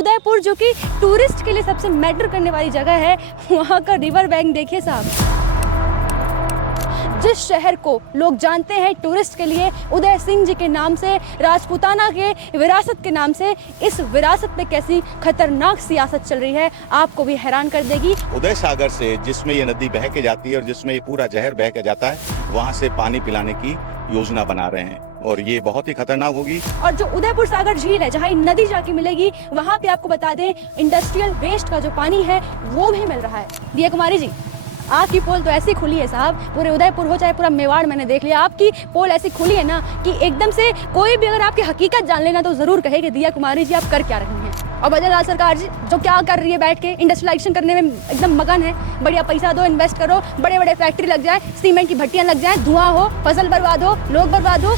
उदयपुर जो कि टूरिस्ट के लिए सबसे मैटर करने वाली जगह है, वहाँ का रिवर बैंक देखिए साहब। जिस शहर को लोग जानते हैं टूरिस्ट के लिए उदय सिंह जी के नाम से, राजपूताना के विरासत के नाम से, इस विरासत में कैसी खतरनाक सियासत चल रही है आपको भी हैरान कर देगी। उदय सागर से जिसमें ये नदी बह के जाती है और जिसमें ये पूरा जहर बह के जाता है, वहाँ से पानी पिलाने की योजना बना रहे हैं और ये बहुत ही खतरनाक होगी। और जो उदयपुर सागर झील है, जहाँ नदी जाके मिलेगी, वहाँ पे आपको बता दें इंडस्ट्रियल वेस्ट का जो पानी है वो भी मिल रहा है। दिया कुमारी जी, आपकी पोल तो ऐसी खुली है साहब, पूरे उदयपुर हो चाहे पूरा मेवाड़ मैंने देख लिया, आपकी पोल ऐसी खुली है ना कि एकदम से कोई भी अगर आपकी हकीकत जान लेना तो जरूर कहे कि दिया कुमारी जी आप कर क्या रही हैं। और बजरंग लाल सरकार जी जो क्या कर रही है, बैठ के इंडस्ट्रियलाइजेशन करने में एकदम मगन है। बढ़िया पैसा दो, इन्वेस्ट करो, बड़े बड़े फैक्ट्री लग जाए, सीमेंट की भट्टियां लग जाए, धुआं हो, फसल बर्बाद हो, लोग बर्बाद हो।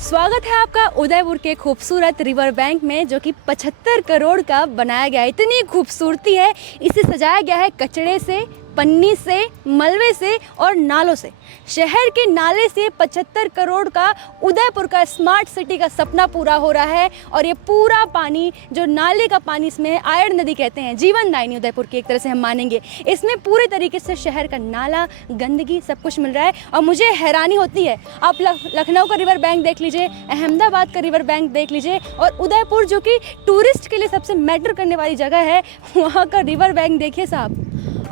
स्वागत है आपका उदयपुर के खूबसूरत रिवर बैंक में, जो कि 75 करोड़ का बनाया गया है। इतनी खूबसूरती है, इसे सजाया गया है कचड़े से, पन्नी से, मलबे से और नालों से। शहर के नाले से 75 करोड़ का उदयपुर का स्मार्ट सिटी का सपना पूरा हो रहा है। और ये पूरा पानी जो नाले का पानी, इसमें आयड़ नदी कहते हैं, जीवनदायिनी उदयपुर की एक तरह से हम मानेंगे। इसमें पूरे तरीके से शहर का नाला, गंदगी सब कुछ मिल रहा है। और मुझे हैरानी होती है, आप लखनऊ का रिवर बैंक देख लीजिए, अहमदाबाद का रिवर बैंक देख लीजिए, और उदयपुर जो कि टूरिस्ट के लिए सबसे मैटर करने वाली जगह है, वहाँ का रिवर बैंक देखिए साहब।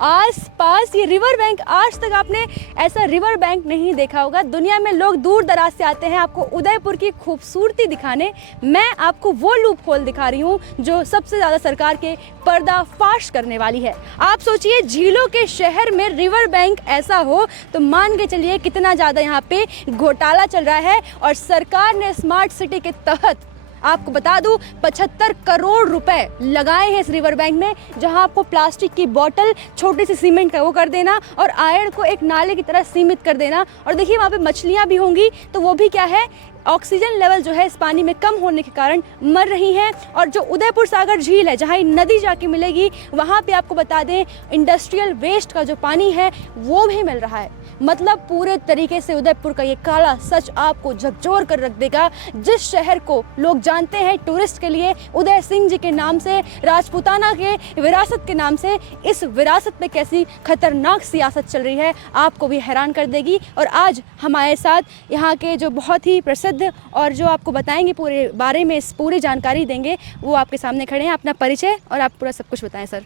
आस पास ये रिवर बैंक, आज तक आपने ऐसा रिवर बैंक नहीं देखा होगा। दुनिया में लोग दूर दराज से आते हैं आपको उदयपुर की खूबसूरती दिखाने। मैं आपको वो लूप होल दिखा रही हूँ जो सबसे ज़्यादा सरकार के पर्दाफाश करने वाली है। आप सोचिए, झीलों के शहर में रिवर बैंक ऐसा हो तो मान के चलिए कितना ज़्यादा यहाँ पे घोटाला चल रहा है। और सरकार ने स्मार्ट सिटी के तहत आपको बता दूं 75 करोड़ रुपए लगाए हैं इस रिवर बैंक में, जहां आपको प्लास्टिक की बोतल, छोटी सी सीमेंट का वो कर देना और आयड़ को एक नाले की तरह सीमित कर देना। और देखिए वहां पे मछलियां भी होंगी, तो वो भी क्या है, ऑक्सीजन लेवल जो है इस पानी में कम होने के कारण मर रही हैं। और जो उदयपुर सागर झील है, जहाँ नदी जाके मिलेगी, वहाँ पे आपको बता दें इंडस्ट्रियल वेस्ट का जो पानी है वो भी मिल रहा है। मतलब पूरे तरीके से उदयपुर का ये काला सच आपको झकझोर कर रख देगा। जिस शहर को लोग जानते हैं टूरिस्ट के लिए उदय सिंह जी के नाम से, राजपूताना के विरासत के नाम से, इस विरासत में कैसी खतरनाक सियासत चल रही है आपको भी हैरान कर देगी। और आज हमारे साथ यहाँ के जो बहुत ही प्रसिद्ध और जो आपको बताएंगे पूरे बारे में, इस पूरी जानकारी देंगे, वो आपके सामने खड़े हैं। अपना परिचय और आप पूरा सब कुछ बताएं सर।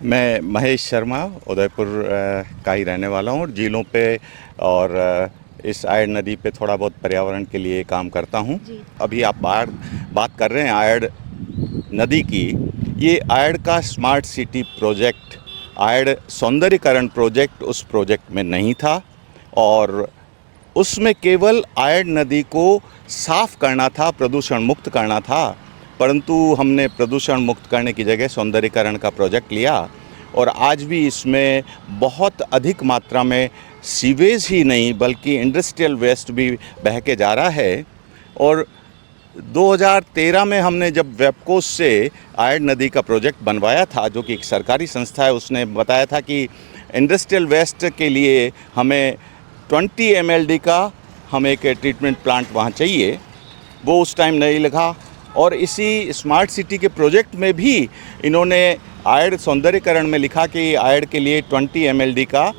मैं महेश शर्मा उदयपुर का ही रहने वाला हूँ और झीलों पे और इस आयड़ नदी पे थोड़ा बहुत पर्यावरण के लिए काम करता हूँ। अभी आप बात कर रहे हैं आयड़ नदी की। ये आयड़ का स्मार्ट सिटी प्रोजेक्ट, आयड़ सौंदर्यीकरण प्रोजेक्ट उस प्रोजेक्ट में नहीं था और उसमें केवल आयड़ नदी को साफ करना था, प्रदूषण मुक्त करना था। परंतु हमने प्रदूषण मुक्त करने की जगह सौंदर्यीकरण का प्रोजेक्ट लिया और आज भी इसमें बहुत अधिक मात्रा में सीवेज ही नहीं बल्कि इंडस्ट्रियल वेस्ट भी बह के जा रहा है। और 2013 में हमने जब वेबकोस से आयड़ नदी का प्रोजेक्ट बनवाया था, जो कि एक सरकारी संस्था है, उसने बताया था कि इंडस्ट्रियल वेस्ट के लिए हमें 20 mld का हमें एक ट्रीटमेंट प्लांट वहाँ चाहिए। वो उस टाइम नहीं लिखा। और इसी स्मार्ट सिटी के प्रोजेक्ट में भी इन्होंने आयड़ सौंदर्यीकरण में लिखा कि आयड़ के लिए 20 mld का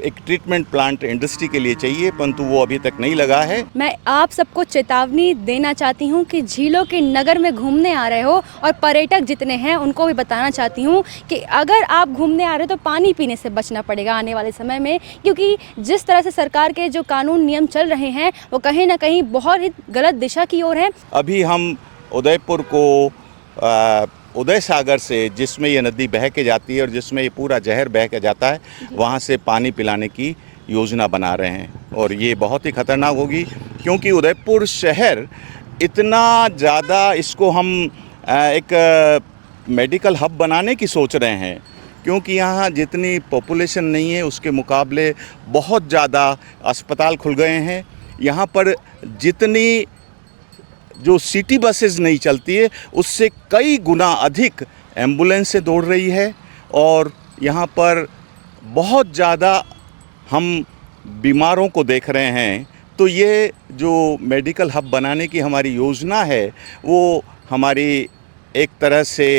एक ट्रीटमेंट प्लांट इंडस्ट्री के लिए चाहिए, परंतु वो अभी तक नहीं लगा है। मैं आप सबको चेतावनी देना चाहती हूँ कि झीलों के नगर में घूमने आ रहे हो और पर्यटक जितने हैं उनको भी बताना चाहती हूँ कि अगर आप घूमने आ रहे हो तो पानी पीने से बचना पड़ेगा आने वाले समय में, क्योंकि जिस तरह से सरकार के जो कानून नियम चल रहे हैं वो कहीं ना कहीं बहुत ही गलत दिशा की ओर है। अभी हम उदयपुर को उदय सागर से जिसमें ये नदी बह के जाती है और जिसमें ये पूरा जहर बह के जाता है, वहाँ से पानी पिलाने की योजना बना रहे हैं और ये बहुत ही खतरनाक होगी, क्योंकि उदयपुर शहर इतना ज़्यादा, इसको हम एक मेडिकल हब बनाने की सोच रहे हैं, क्योंकि यहाँ जितनी पॉपुलेशन नहीं है उसके मुकाबले बहुत ज़्यादा अस्पताल खुल गए हैं। यहाँ पर जितनी जो सिटी बसेस नहीं चलती है उससे कई गुना अधिक एम्बुलेंसें दौड़ रही है और यहाँ पर बहुत ज़्यादा हम बीमारों को देख रहे हैं तो ये जो मेडिकल हब बनाने की हमारी योजना है वो हमारी एक तरह से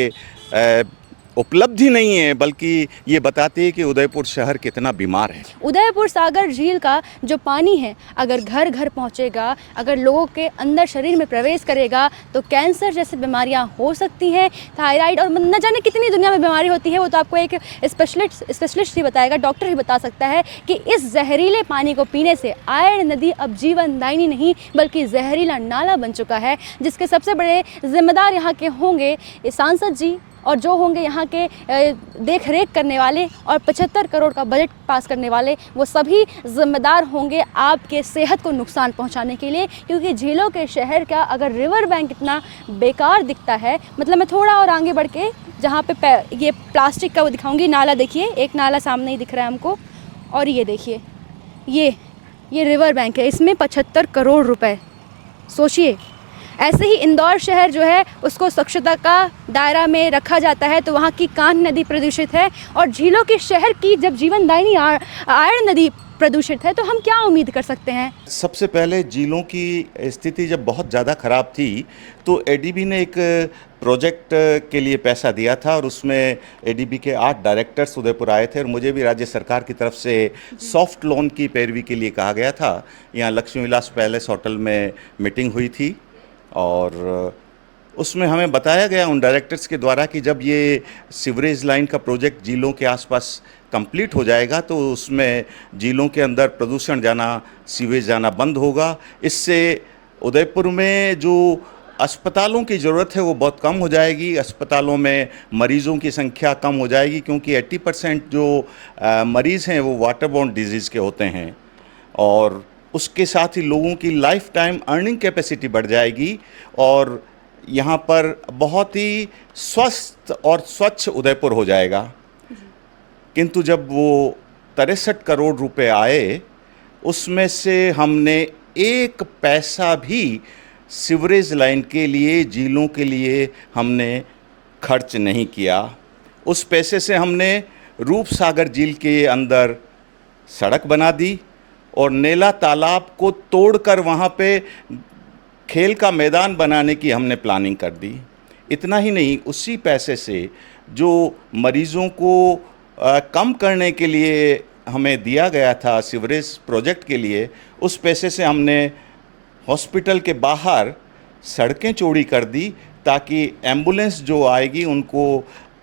उपलब्धि नहीं है, बल्कि ये बताती है कि उदयपुर शहर कितना बीमार है। उदयपुर सागर झील का जो पानी है अगर घर घर पहुंचेगा, अगर लोगों के अंदर शरीर में प्रवेश करेगा तो कैंसर जैसी बीमारियां हो सकती हैं, थायराइड और न जाने कितनी दुनिया में बीमारी होती है। वो तो आपको एक स्पेशलिस्ट ही बताएगा, डॉक्टर ही बता सकता है कि इस जहरीले पानी को पीने से आयरन नदी अब जीवनदायिनी नहीं बल्कि जहरीला नाला बन चुका है, जिसके सबसे बड़े जिम्मेदार यहाँ के होंगे सांसद जी और जो होंगे यहाँ के देख रेख करने वाले और 75 करोड़ का बजट पास करने वाले, वो सभी जिम्मेदार होंगे आपके सेहत को नुकसान पहुँचाने के लिए। क्योंकि झीलों के शहर का अगर रिवर बैंक इतना बेकार दिखता है, मतलब मैं थोड़ा और आगे बढ़ के जहाँ पे ये प्लास्टिक का वो दिखाऊंगी, नाला देखिए, एक नाला सामने ही दिख रहा है हमको, और ये देखिए ये रिवर बैंक है, इसमें 75 करोड़ रुपए। सोचिए, ऐसे ही इंदौर शहर जो है उसको स्वच्छता का दायरा में रखा जाता है तो वहाँ की कान्ह नदी प्रदूषित है, और झीलों के शहर की जब जीवनदायिनी आयरन नदी प्रदूषित है तो हम क्या उम्मीद कर सकते हैं। सबसे पहले झीलों की स्थिति जब बहुत ज़्यादा ख़राब थी तो एडीबी ने एक प्रोजेक्ट के लिए पैसा दिया था और उसमें एडीबी के 8 डायरेक्टर्स उदयपुर आए थे और मुझे भी राज्य सरकार की तरफ से सॉफ्ट लोन की पैरवी के लिए कहा गया था। यहाँ लक्ष्मी विलास पैलेस होटल में मीटिंग हुई थी और उसमें हमें बताया गया उन डायरेक्टर्स के द्वारा कि जब ये सीवरेज लाइन का प्रोजेक्ट झीलों के आसपास कंप्लीट हो जाएगा तो उसमें झीलों के अंदर प्रदूषण जाना, सीवेज जाना बंद होगा। इससे उदयपुर में जो अस्पतालों की ज़रूरत है वो बहुत कम हो जाएगी, अस्पतालों में मरीज़ों की संख्या कम हो जाएगी, क्योंकि 80% जो मरीज़ हैं वो वाटरबोर्न डिजीज़ के होते हैं, और उसके साथ ही लोगों की लाइफ टाइम अर्निंग कैपेसिटी बढ़ जाएगी और यहाँ पर बहुत ही स्वस्थ और स्वच्छ उदयपुर हो जाएगा। किंतु जब वो 63 करोड़ रुपए आए उसमें से हमने एक पैसा भी सीवरेज लाइन के लिए, झीलों के लिए हमने खर्च नहीं किया। उस पैसे से हमने रूपसागर झील के अंदर सड़क बना दी और नेला तालाब को तोड़कर वहाँ पे खेल का मैदान बनाने की हमने प्लानिंग कर दी। इतना ही नहीं, उसी पैसे से जो मरीज़ों को कम करने के लिए हमें दिया गया था सीवरेज प्रोजेक्ट के लिए, उस पैसे से हमने हॉस्पिटल के बाहर सड़कें चौड़ी कर दी ताकि एम्बुलेंस जो आएगी उनको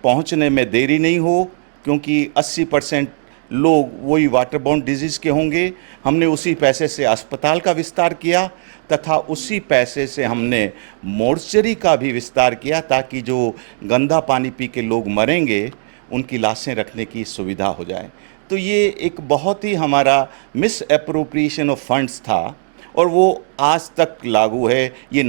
पहुंचने में देरी नहीं हो, क्योंकि 80% लोग वही वाटरबोर्न डिजीज़ के होंगे। हमने उसी पैसे से अस्पताल का विस्तार किया तथा उसी पैसे से हमने मोर्चरी का भी विस्तार किया ताकि जो गंदा पानी पी के लोग मरेंगे उनकी लाशें रखने की सुविधा हो जाए। तो ये एक बहुत ही हमारा मिस एप्रोप्रिएशन ऑफ फंड्स था और वो आज तक लागू है। ये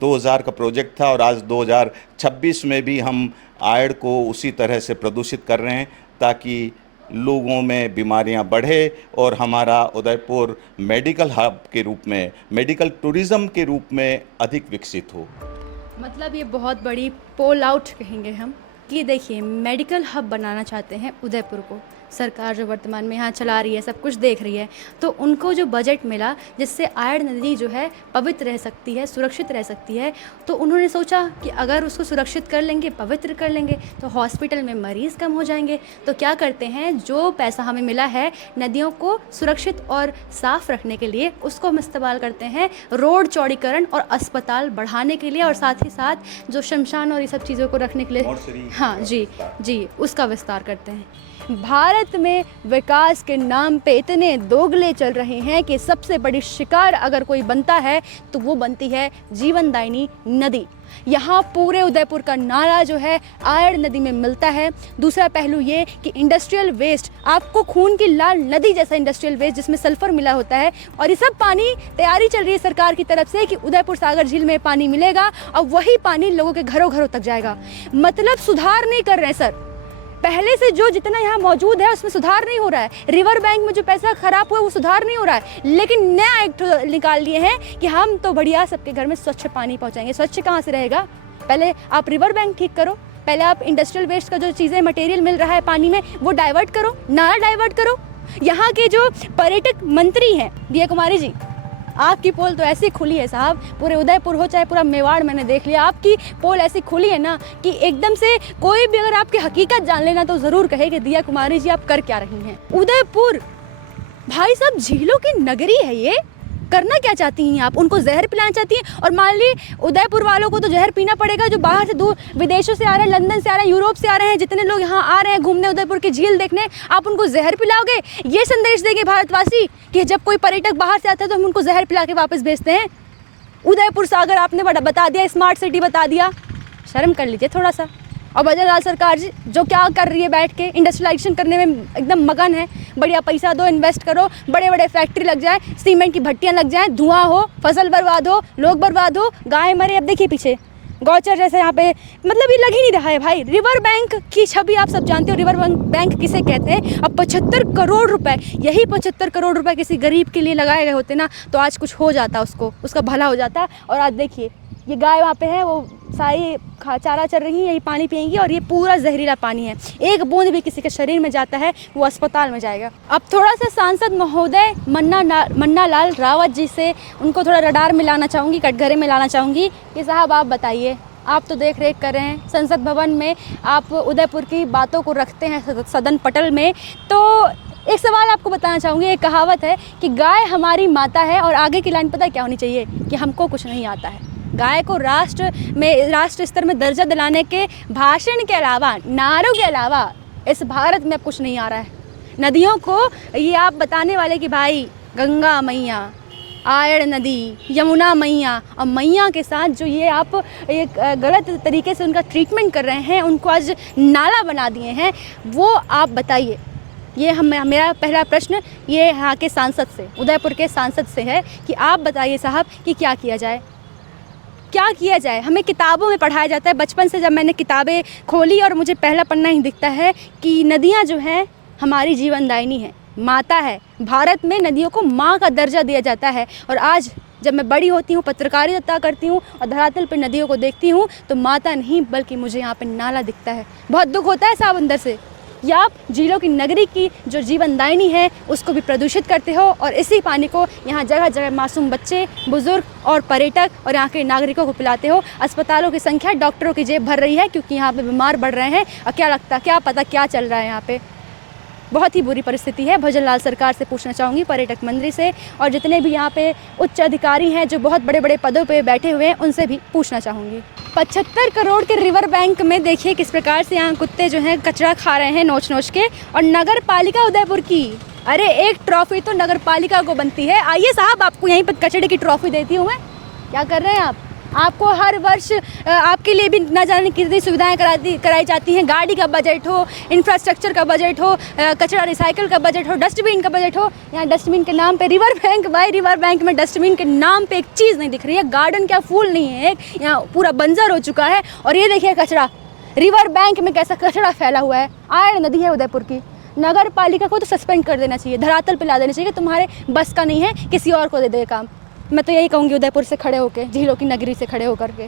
2000 का प्रोजेक्ट था और आज 2026 में भी हम आयड को उसी तरह से प्रदूषित कर रहे हैं ताकि लोगों में बीमारियां बढ़े और हमारा उदयपुर मेडिकल हब के रूप में, मेडिकल टूरिज़्म के रूप में अधिक विकसित हो। मतलब ये बहुत बड़ी पोल आउट कहेंगे हम कि देखिए मेडिकल हब बनाना चाहते हैं उदयपुर को, सरकार जो वर्तमान में यहाँ चला रही है, सब कुछ देख रही है, तो उनको जो बजट मिला जिससे आयरन नदी जो है पवित्र रह सकती है, सुरक्षित रह सकती है, तो उन्होंने सोचा कि अगर उसको सुरक्षित कर लेंगे, पवित्र कर लेंगे तो हॉस्पिटल में मरीज़ कम हो जाएंगे। तो क्या करते हैं, जो पैसा हमें मिला है नदियों को सुरक्षित और साफ़ रखने के लिए उसको हम इस्तेमाल करते हैं रोड चौड़ीकरण और अस्पताल बढ़ाने के लिए, और साथ ही साथ जो शमशान और ये सब चीज़ों को रखने के लिए, हाँ जी, उसका विस्तार करते हैं। भारत में विकास के नाम पे इतने दोगले चल रहे हैं कि सबसे बड़ी शिकार अगर कोई बनता है तो वो बनती है जीवनदायिनी नदी। यहाँ पूरे उदयपुर का नाला जो है आयरन नदी में मिलता है। दूसरा पहलू ये कि इंडस्ट्रियल वेस्ट, आपको खून की लाल नदी जैसा इंडस्ट्रियल वेस्ट जिसमें सल्फर मिला होता है, और ये सब पानी तैयारी चल रही है सरकार की तरफ से कि उदयपुर सागर झील में पानी मिलेगा और वही पानी लोगों के घरों घरों तक जाएगा। मतलब सुधार नहीं कर रहे हैं सर, पहले से जो जितना यहाँ मौजूद है उसमें सुधार नहीं हो रहा है। रिवर बैंक में जो पैसा खराब हुआ वो सुधार नहीं हो रहा है, लेकिन नया एक्ट निकाल लिए हैं कि हम तो बढ़िया सबके घर में स्वच्छ पानी पहुँचाएंगे। स्वच्छ कहाँ से रहेगा? पहले आप रिवर बैंक ठीक करो, पहले आप इंडस्ट्रियल वेस्ट का जो चीज़ें मटेरियल मिल रहा है पानी में वो डाइवर्ट करो, नाला डाइवर्ट करो, यहाँ के जो पर्यटक मंत्री हैं दिया कुमारी जी, आपकी पोल तो ऐसी खुली है साहब, पूरे उदयपुर हो चाहे पूरा मेवाड़ मैंने देख लिया, आपकी पोल ऐसी खुली है ना कि एकदम से कोई भी अगर आपकी हकीकत जान लेना तो ज़रूर कहे कि दिया कुमारी जी आप कर क्या रही हैं। उदयपुर भाई साहब झीलों की नगरी है, ये करना क्या चाहती हैं आप? उनको जहर पिलाना चाहती हैं? और मान ली उदयपुर वालों को तो जहर पीना पड़ेगा जो बाहर से दूर विदेशों से आ रहे हैं, लंदन से आ रहे हैं, यूरोप से आ रहे हैं, जितने लोग यहाँ आ रहे हैं घूमने उदयपुर की झील देखने, आप उनको जहर पिलाओगे? ये संदेश देंगे भारतवासी कि जब कोई पर्यटक बाहर से आता है तो हम उनको जहर पिला के वापस भेजते हैं? उदयपुर सागर आपने बड़ा बता दिया, स्मार्ट सिटी बता दिया, शर्म कर लीजिए थोड़ा सा। और भजनलाल सरकार जी जो क्या कर रही है, बैठ के इंडस्ट्रियलाइजेशन करने में एकदम मगन है, बढ़िया पैसा दो, इन्वेस्ट करो, बड़े बड़े फैक्ट्री लग जाए, सीमेंट की भट्टियाँ लग जाएं, धुआं हो, फसल बर्बाद हो, लोग बर्बाद हो, गाय मरे। अब देखिए पीछे गौचर जैसे यहाँ पे, मतलब ये लग ही नहीं रहा है भाई। रिवर बैंक की छवि आप सब जानते हो, रिवर बैंक किसे कहते हैं। अब 75 करोड़ रुपए, यही 75 करोड़ रुपए किसी गरीब के लिए लगाए गए होते ना तो आज कुछ हो जाता, उसका भला हो जाता। और आज देखिए ये गाय वहाँ पे है, वो सारी चारा चर रही है, यही पानी पिएंगी और ये पूरा जहरीला पानी है, एक बूंद भी किसी के शरीर में जाता है वो अस्पताल में जाएगा। अब थोड़ा सा सांसद महोदय मन्ना लाल रावत जी से उनको थोड़ा रडार मिलाना चाहूँगी, कटघरे में लाना चाहूँगी कि साहब आप बताइए, आप तो देख रेख कर रहे हैं संसद भवन में, आप उदयपुर की बातों को रखते हैं सदन पटल में, तो एक सवाल आपको बताना चाहूँगी। एक कहावत है कि गाय हमारी माता है, और आगे की लाइन पता है क्या होनी चाहिए कि हमको कुछ नहीं आता है। गाय को राष्ट्र स्तर में दर्जा दिलाने के भाषण के अलावा, नारों के अलावा इस भारत में अब कुछ नहीं आ रहा है। नदियों को ये आप बताने वाले कि भाई गंगा मैया, आयड़ नदी, यमुना मैया, और मैया के साथ जो ये आप एक गलत तरीके से उनका ट्रीटमेंट कर रहे हैं, उनको आज नाला बना दिए हैं, वो आप बताइए। ये मेरा पहला प्रश्न ये यहाँ के सांसद से, उदयपुर के सांसद से है कि आप बताइए साहब कि क्या किया जाए, क्या किया जाए। हमें किताबों में पढ़ाया जाता है, बचपन से जब मैंने किताबें खोली और मुझे पहला पन्ना ही दिखता है कि नदियाँ जो हैं हमारी जीवनदायिनी है, माता है। भारत में नदियों को माँ का दर्जा दिया जाता है, और आज जब मैं बड़ी होती हूँ, पत्रकारिता करती हूँ और धरातल पर नदियों को देखती हूँ तो माता नहीं बल्कि मुझे यहाँ पर नाला दिखता है। बहुत दुख होता है साहब अंदर से, या आप झीलों की नगरी की जो जीवनदायिनी है उसको भी प्रदूषित करते हो, और इसी पानी को यहाँ जगह जगह मासूम बच्चे, बुजुर्ग और पर्यटक और यहाँ के नागरिकों को पिलाते हो। अस्पतालों की संख्या, डॉक्टरों की जेब भर रही है क्योंकि यहाँ पे बीमार बढ़ रहे हैं, और क्या पता क्या चल रहा है यहाँ पे। बहुत ही बुरी परिस्थिति है। भजनलाल सरकार से पूछना चाहूँगी, पर्यटक मंत्री से, और जितने भी यहाँ पे उच्च अधिकारी हैं जो बहुत बड़े बड़े पदों पे बैठे हुए हैं उनसे भी पूछना चाहूँगी। 75 करोड़ के रिवर बैंक में देखिए किस प्रकार से यहाँ कुत्ते जो हैं कचरा खा रहे हैं नोच नोच के, और नगर पालिका उदयपुर की, अरे एक ट्रॉफी तो नगर पालिका को बनती है। आइए साहब, आपको यहीं पर कचड़े की ट्रॉफी देती हूँ मैं। क्या कर रहे हैं आप? आपको हर वर्ष आपके लिए भी न जाने कितनी सुविधाएं कराई जाती हैं। गाड़ी का बजट हो, इंफ्रास्ट्रक्चर का बजट हो, कचरा रिसाइकिल का बजट हो, डस्टबिन का बजट हो। यहाँ डस्टबिन के नाम पे रिवर बैंक, भाई रिवर बैंक में डस्टबिन के नाम पे एक चीज़ नहीं दिख रही है, गार्डन क्या फूल नहीं है, एक यहाँ पूरा बंजर हो चुका है। और ये देखिए कचरा, रिवर बैंक में कैसा कचरा फैला हुआ है। आयड़ नदी है उदयपुर की, नगर पालिका को तो सस्पेंड कर देना चाहिए, धरातल पे ला देना चाहिए, तुम्हारे बस का नहीं है, किसी और को दे दे काम। मैं तो यही कहूँगी उदयपुर से खड़े होकर, झीलों की नगरी से खड़े होकर के।